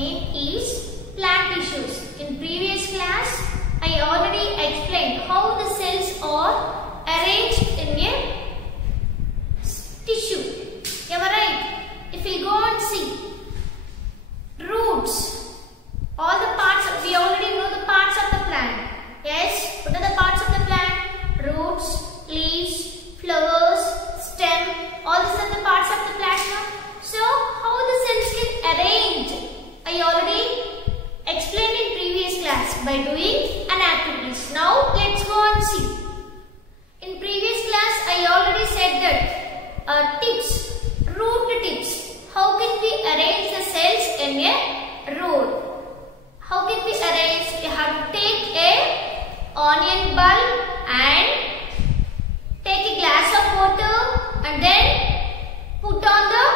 name is plant tissues. In previous class, I already explained how the cells are arranged in a tissue. Am I right? If we go and see roots, all the parts, we already know the parts of the plant. Yes, what are the parts of the plant? Roots, leaves, flowers, stem, all these are the parts of the plant now. So, how the cells get arranged? I already explained in previous class by doing an activities. Now, let's go and see. In previous class, I already said that tips, root tips. How can we arrange the cells in a root? How can we arrange? You have to take a onion bulb and take a glass of water and then put on the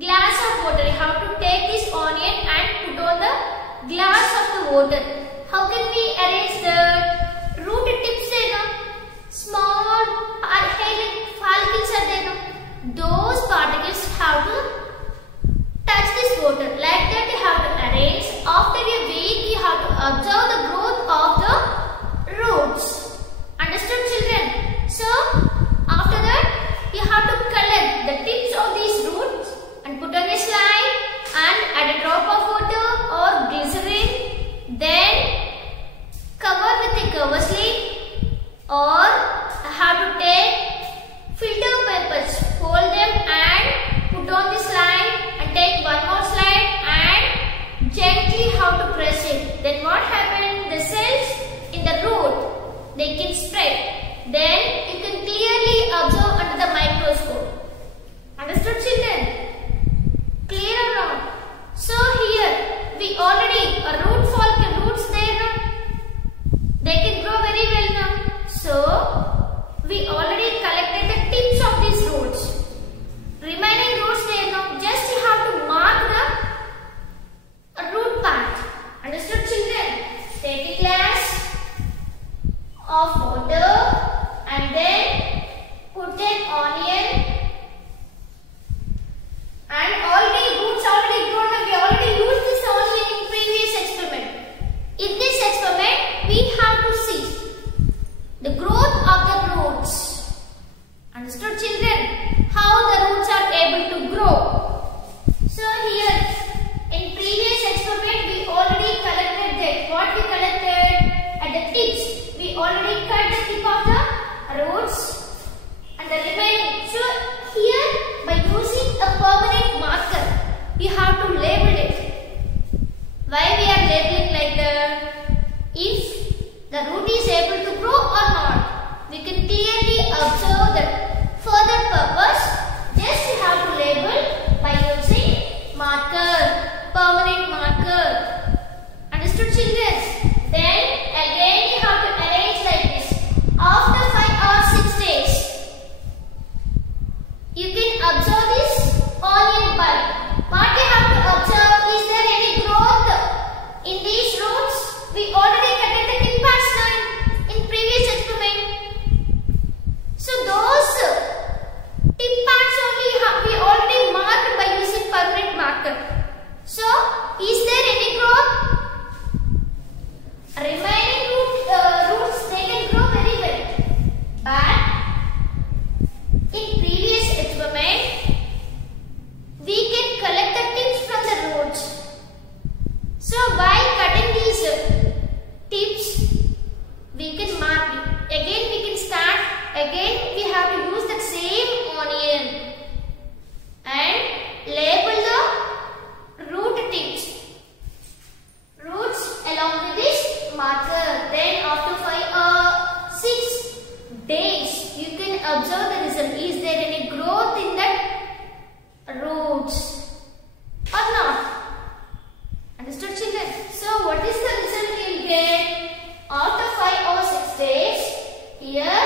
glass of water. You have to take this onion and put on the glass of the water. How can we arrange the root tips there? No? Small particles are there. No? Those particles have to touch this water. Like that you have to arrange. After a week you have to observe the growth of the roots. Understood, children? So after that you have to collect the tips of these roots and put on a slide and add a drop of water or glycerin. Then cover with a cover slip, or have to take filter papers, fold them and put on the slide and take one more slide and gently have to press it. Then what happened? The cells in the root, they can spread. Then you can clearly observe under the microscope. Understood, children? Clear or not? So here we already root follicle roots there now. They can grow very well now. So we already collected the tips of these roots. Remaining roots there now. Just you have to mark the root part. Understood, children? Take a glass of water and then put an onion. And already roots already grown up. We already used this onion in previous experiment. In this experiment, we have to see the growth of the roots. Understood, children? How the roots are able to grow. So here, in previous experiment, we already collected that. What we collected at the tips, we already cut the tip of the roots and the remaining. So here, by using a permanent marker, you have to label it. Why we are labeling like that? If the root is able to grow or not, we can clearly observe that. For that purpose, just you have to label by using marker, permanent marker. Understood, children? Then again you have to arrange like this. After 5 or 6 days, you can observe this onion bulb. What you have to observe, is there any growth in these roots? We already cutted the tip parts now in previous experiment. So those tip parts only we already marked by using permanent marker. So is there any growth? Remaining roots, they can grow very well. But in previous experiment, we can collect the tips from the roots. So while cutting these tips, we can mark it. Again we can start. Again we have to use the same onion and label the root tips. Roots along with this marker. Then after 5 or 6 days, you can observe the result. Is there any growth in that roots or not? Understood, children? So what is the result you will get? After 5 or 6 days, here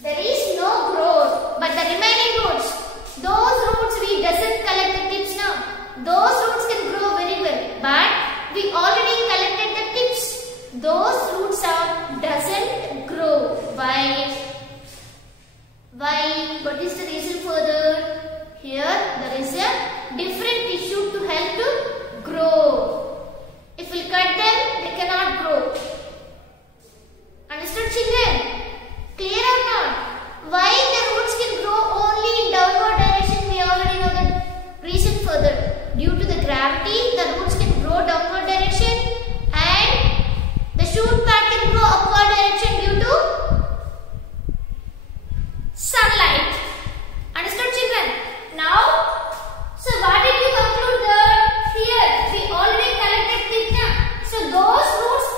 there is no growth, but the remaining roots, those roots we doesn't collect the tips now. Those roots can grow very well, but we already collected the tips. Those roots doesn't grow. Why? What is the reason for that? Here there is a different tissue to help to grow. If we cut them, they cannot grow. Understood, children? Clear or not? Why the roots can grow only in downward direction? We already know the reason further. Due to the gravity, the roots can grow downward direction, and the shoot pad can grow upward direction due to sunlight. Understood, children? Now, so what did you conclude here? We already collected theta. So those roots,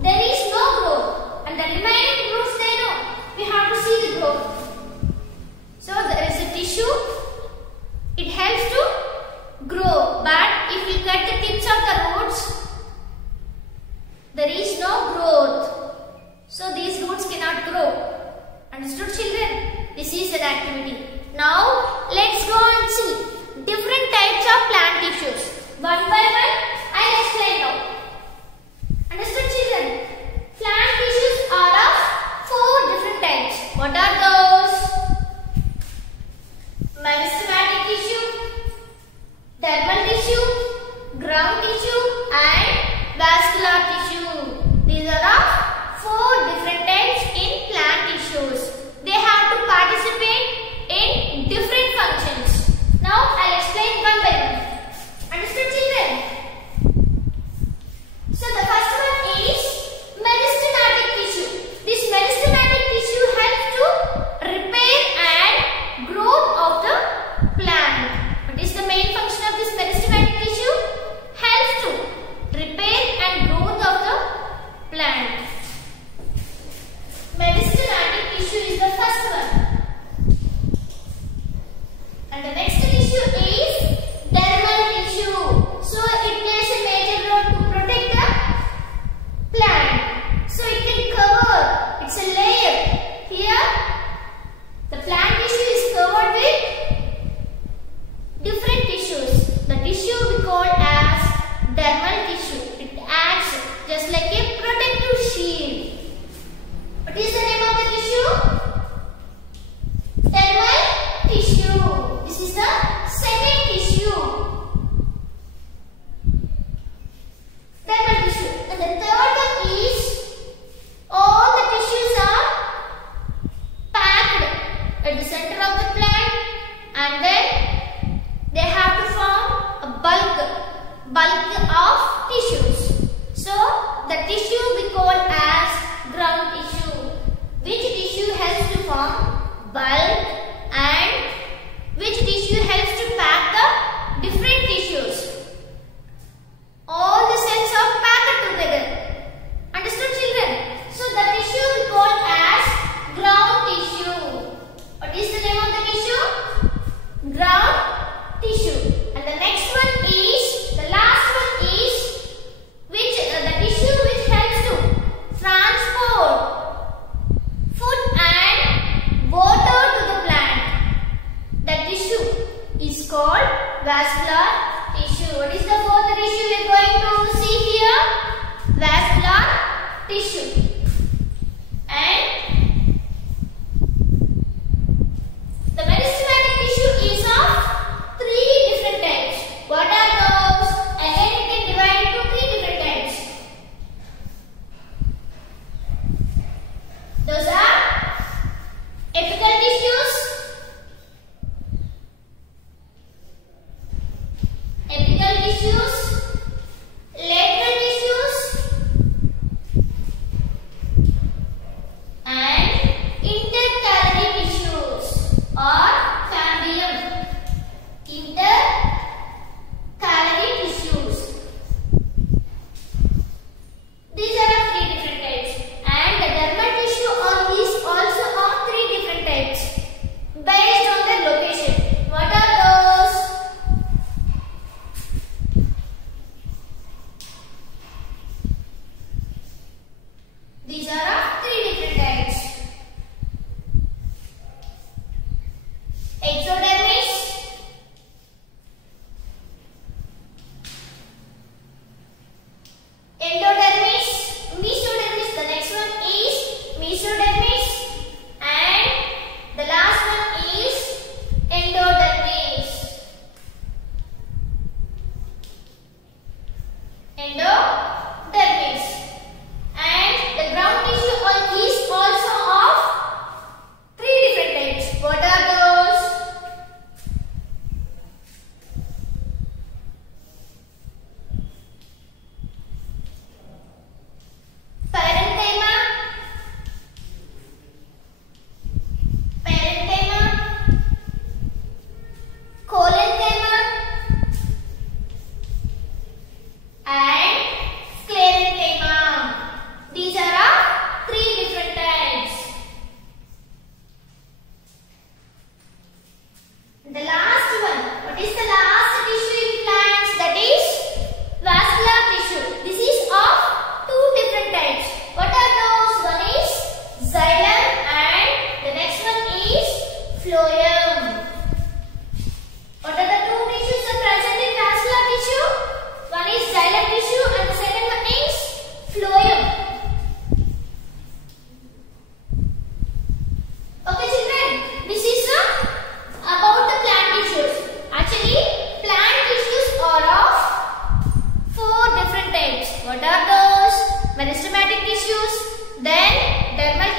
there is no growth, and the remaining roots, they know. We have to see the growth. So there is a tissue. It helps to grow, but if we cut the tips of the roots, there is no growth. So these roots cannot grow. Understood, children? This is an activity. Now let's go and see different types of plant tissues. One by one, I'll explain now. Understood, children? Plant tissues are of 4 different types. What are those? Meristematic tissue, dermal tissue, ground tissue, and vascular tissue. These are of 4 different types in plant tissues. They have to participate in different functions. Now I'll explain one by one. Understood, children?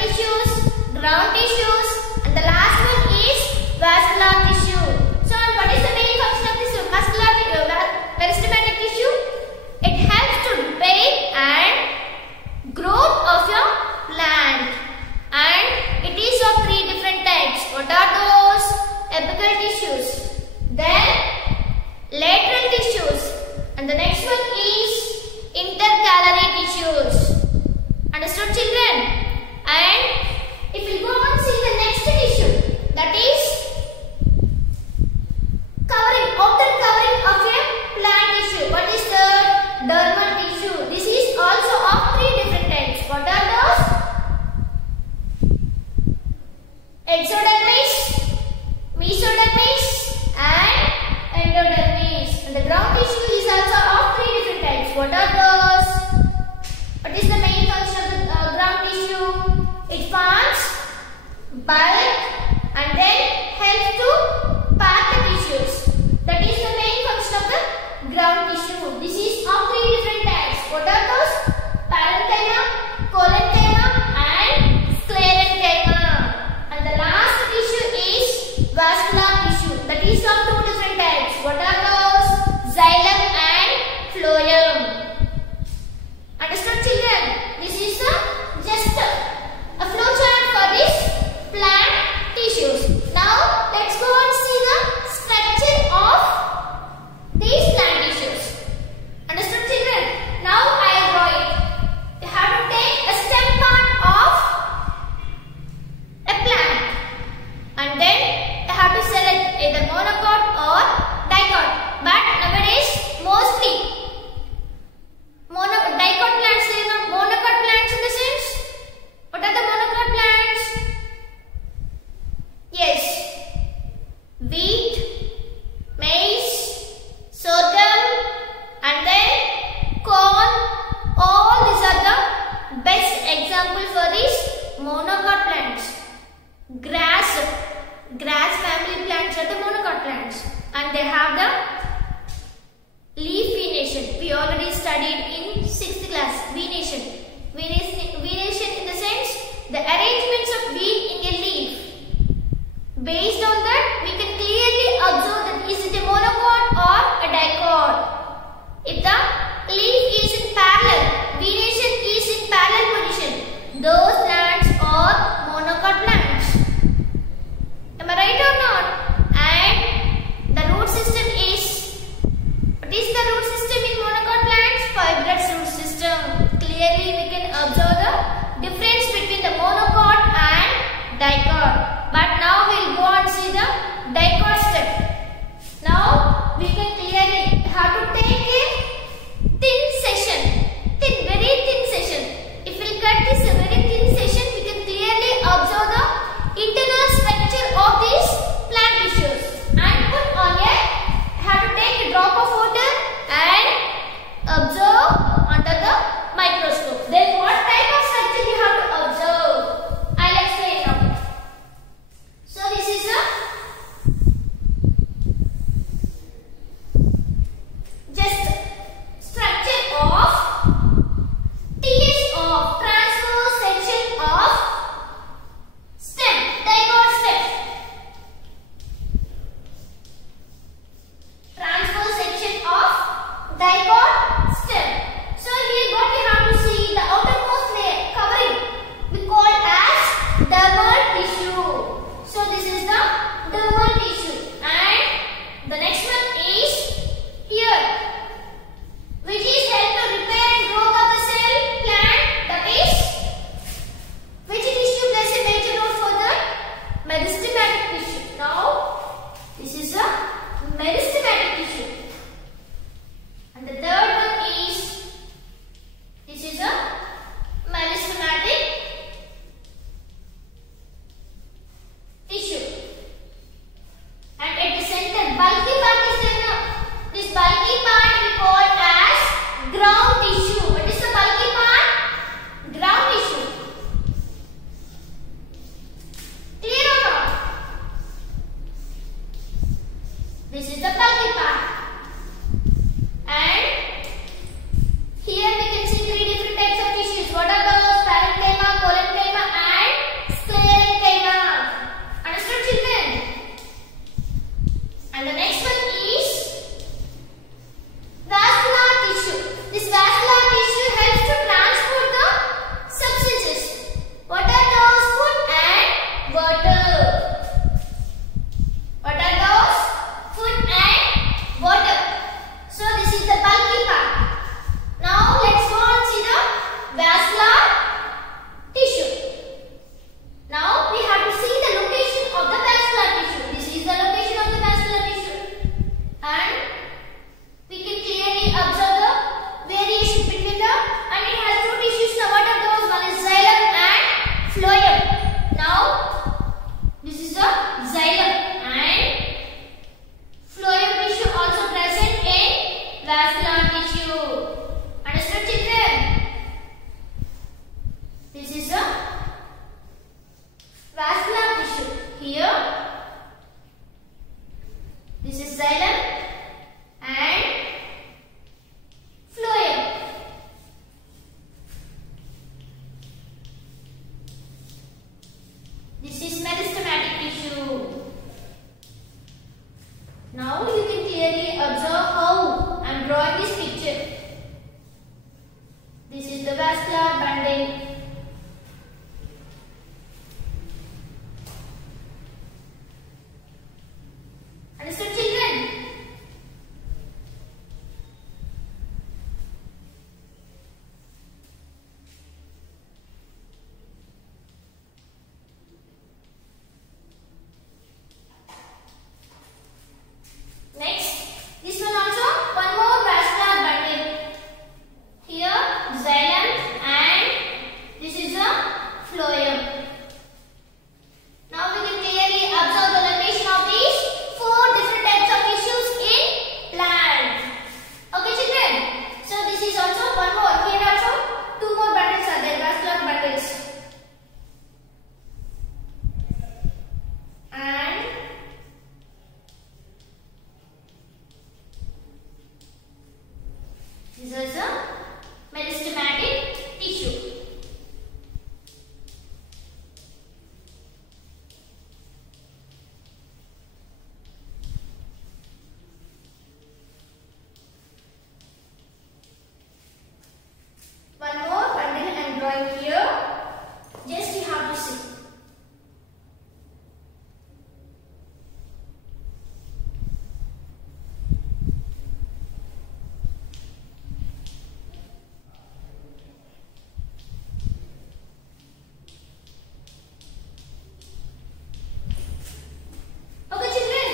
tissues, ground tissues, and the last one is vascular tissue. So what is the main function of this muscular meristematic tissue? It helps to repair and growth of your plant, and it is of 3 different types. What are those? Apical tissues, then lateral tissues, and the next one is intercalary tissues. Understood, children? And if we go on see the next tissue, that is covering, outer covering of a plant tissue. What is the dermal tissue? This is also of 3 different types. What are those? Exodermis, mesodermis, and endodermis. And the ground tissue is also of 3 different types. What are those? What is the main function of the ground tissue? It forms bulk and then helps to pack the tissues. That is the main function of the ground tissue. This is of 3 different types. What are those? Parenchyma, collenchyma, and sclerenchyma. And the last tissue is vascular tissue. That is of 2 different types. What are those? Xylem and phloem. Understood, children? This is just a flow chart for this plant tissues. Now let's go and see the structure of these plant tissues. Understood, children? Now I draw it. You have to take a stem part of a plant, and then you have to select either monocot or dicot. But nowadays mostly dicot plants, monocot plants in the sense. What are the monocot plants? Yes, wheat, maize, sorghum, and then corn. All these are the best example for these monocot plants. Grass family plants are the monocot plants, and they have the leaf venation. We already studied in 6th class. Venation in the sense the arrangements of wheat in a leaf. Based on that, we can clearly observe that is it a monocot or a dicot. If the leaf is in parallel, venation is in parallel position, those plants are monocot plants. Am I right or not? And the root system is, what is the root system in monocot plants? Fibrous root system. Clearly we can observe the difference between the monocot and dicot. But now we'll go and see the dicot step. Now we can clearly have to take a thin section, very thin section. If we'll cut this very thin section, we can clearly observe the internal structure of these plant tissues and put on a, have to take a drop of water and observe under the microscope. Then what type of structure you have to observe? I'll explain now. So this is a the vascular bundle. Understood, children? Next, this one also one more vascular bundle. Here xylem and this is a phloem. Now we can clearly observe the location of these four different types of tissues in plant. Okay, children. So this is also one more. Here also two more bundles are there, vascular bundles. And this is a meristematic tissue. One more bundle I am drawing here. Just you have to see. Okay, children.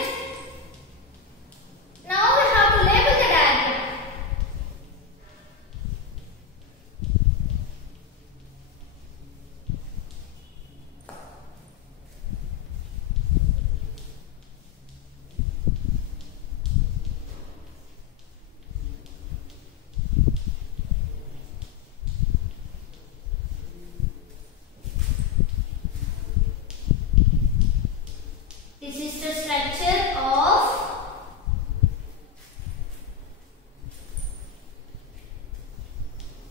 Now we have to label the diagram. This is the structure of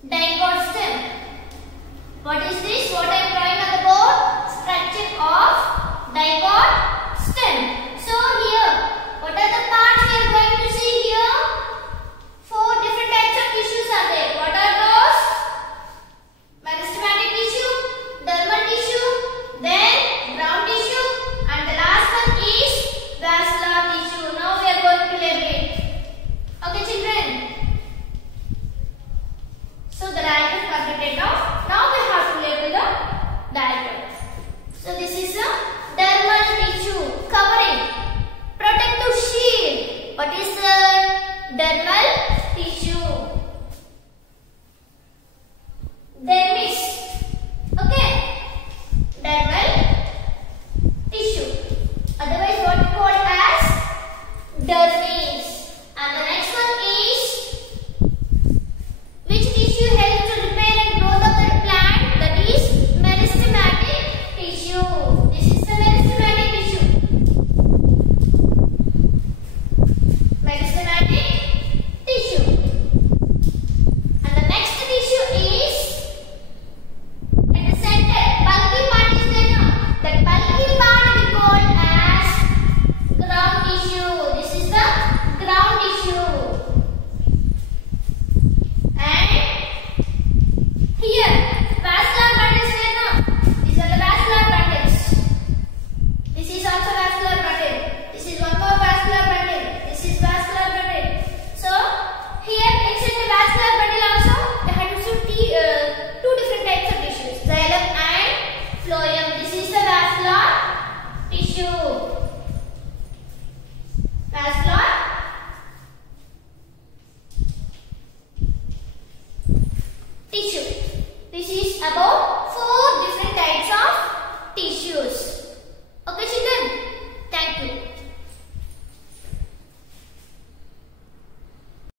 dicot stem. What is this? What I am drawing on the board? Structure of dicot stem. So here, what are the parts we are going to see here? Four different types of tissues are there. What are those? Meristematic tissue, dermal tissue, then ground tissue, and the last one is vascular tissue. Now we are going to label it. Okay, children. So the diagram completed now. Now we have to label the diagram. So this is a dermal tissue covering protective shield. What is the dermal tissue? Dermis. Okay. Dermal tissue. Otherwise what we call as dermis. And the next one is which tissue helps to repair and growth of the plant? That is meristematic tissue. This is the meristematic tissue. Meristematic tissue. And the next tissue is at the center. Bulky part is there now. That bulky part we call as ground tissue. This is the ground tissue. And here vascular bundles there now. These are the vascular bundles. This is also vascular bundle. This is one more vascular bundle. This is vascular bundle. So here inside the vascular bundle also they had to see two different types of tissues, xylem and phloem. This is the vascular tissue. Vascular tissue. This is about